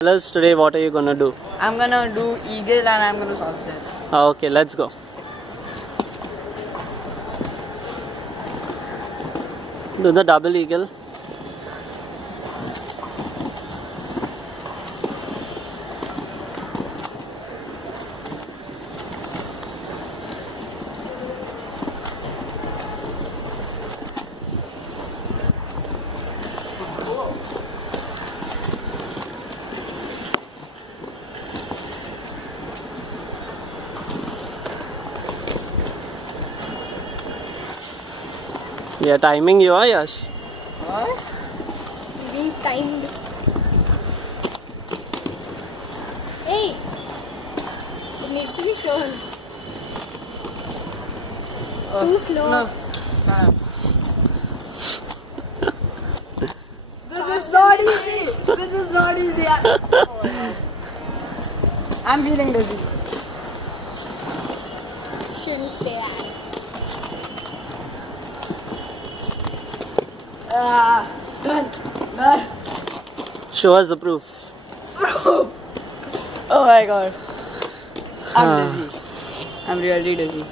Tell us today what are you gonna do? I'm gonna do eagle and I'm gonna solve this. Okay, let's go. Do the double eagle. Yeah, timing you are, Yash. What? Being timed. Hey! It needs to be shown. Too slow. No. This is not easy. This is not easy. I'm feeling dizzy. Shouldn't say that. Done. Show us the proof. Oh my god. I'm dizzy. I'm really dizzy.